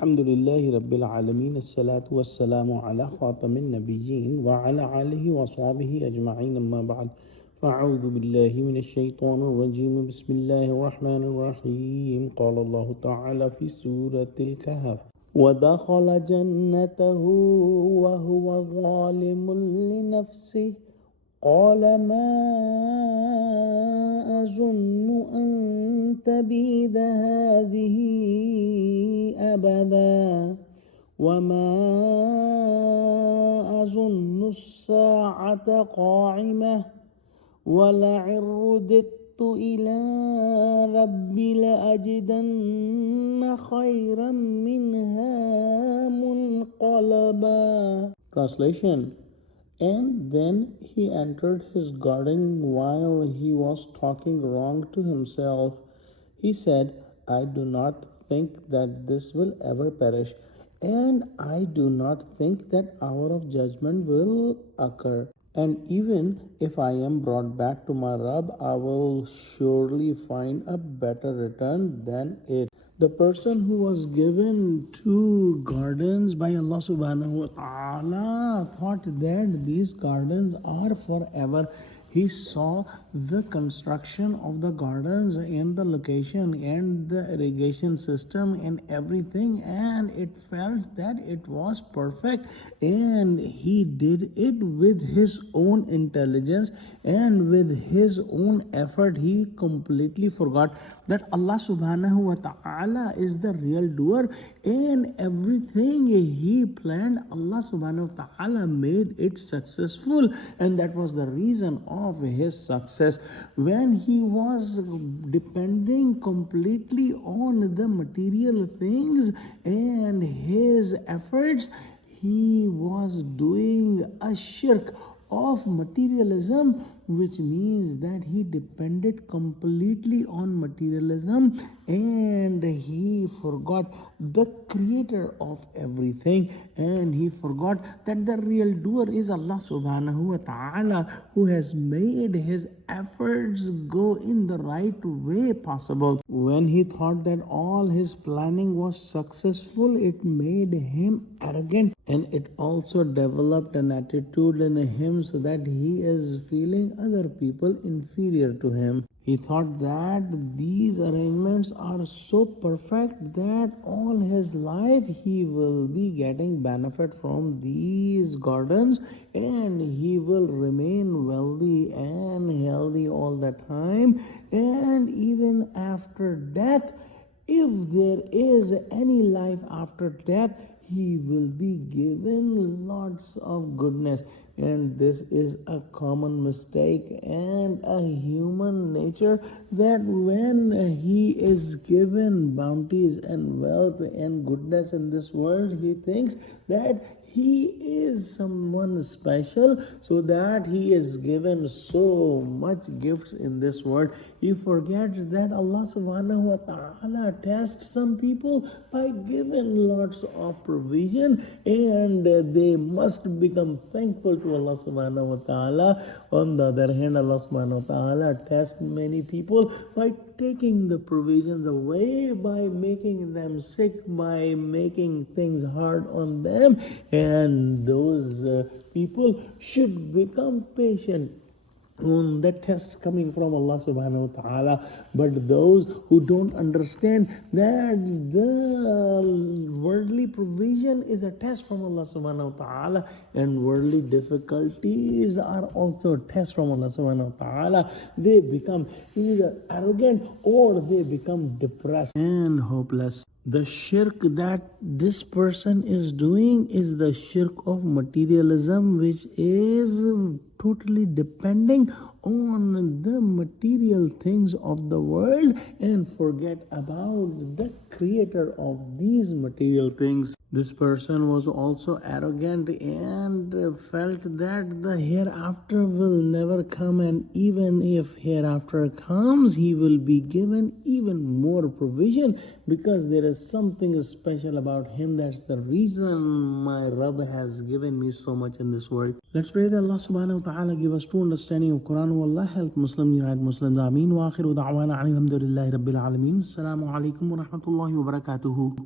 Alhamdulillahi Rabbil Alameen, As-salatu was-salamu ala khatamin nabiyyin wa ala alihi wa sahbihi ajma'in, amma ba'd. Fa'udhu billahi minash shaitanir rajim. Bismillahir rahmanir rahim. Qala Allah ta'ala fi Surah Al-Kahaf. وَدَخَلَ جَنَّتَهُ وَهُوَ ظَالِمٌ لِنَفْسِهِ قال ما أظن أن تبيد هذه أبدا وما أظن الساعة قائمة ولئن رددت إلى ربي لأجدن خيرا منها منقلبا. Translation. And then he entered his garden while he was talking wrong to himself. He said, I do not think that this will ever perish, and I do not think that hour of judgment will occur. And even if I am brought back to my Rabb, I will surely find a better return than it. The person who was given two gardens by Allah subhanahu wa ta'ala thought that these gardens are forever. He saw the construction of the gardens and the location and the irrigation system and everything, and it felt that it was perfect, and he did it with his own intelligence and with his own effort. He completely forgot that Allah subhanahu wa ta'ala is the real doer, and everything he planned, Allah subhanahu wa ta'ala made it successful, and that was the reason of his success. When he was depending completely on the material things and his efforts, he was doing a shirk of materialism, which means that he depended completely on materialism and he forgot the creator of everything, and he forgot that the real doer is Allah subhanahu wa ta'ala, who has made his efforts go in the right way possible. When he thought that all his planning was successful, it made him arrogant, and it also developed an attitude in him so that he is feeling other people inferior to him. He thought that these arrangements are so perfect that all his life he will be getting benefit from these gardens, and he will remain wealthy and healthy all the time, and even after death, if there is any life after death, he will be given lots of goodness. And this is a common mistake and a human nature, that when he is given bounties and wealth and goodness in this world, he thinks that he is someone special, so that he is given so much gifts in this world. He forgets that Allah subhanahu wa ta'ala tests some people by giving lots of provision, and they must become thankful to Allah subhanahu wa ta'ala. On the other hand, Allah subhanahu wa ta'ala tests many people by taking the provisions away, by making them sick, by making things hard on them, and those people should become patient on the test coming from Allah subhanahu wa ta'ala. But those who don't understand that the worldly provision is a test from Allah subhanahu wa ta'ala, and worldly difficulties are also a test from Allah subhanahu wa ta'ala, they become either arrogant or they become depressed and hopeless. The shirk that this person is doing is the shirk of materialism, which is totally depending on the material things of the world and forget about the creator of these material things. This person was also arrogant and felt that the hereafter will never come, and even if hereafter comes, he will be given even more provision because there is something special about him. That's the reason my Rabb has given me so much in this world. Let's pray that Allah subhanahu wa ta'ala give us true understanding of Quran. Wallah help Muslims, unite Muslims. Ameen. Wa akhiru da'wana alhamdulillahi rabbil alameen. Assalamu alaikum wa rahmatullahi wa barakatuhu.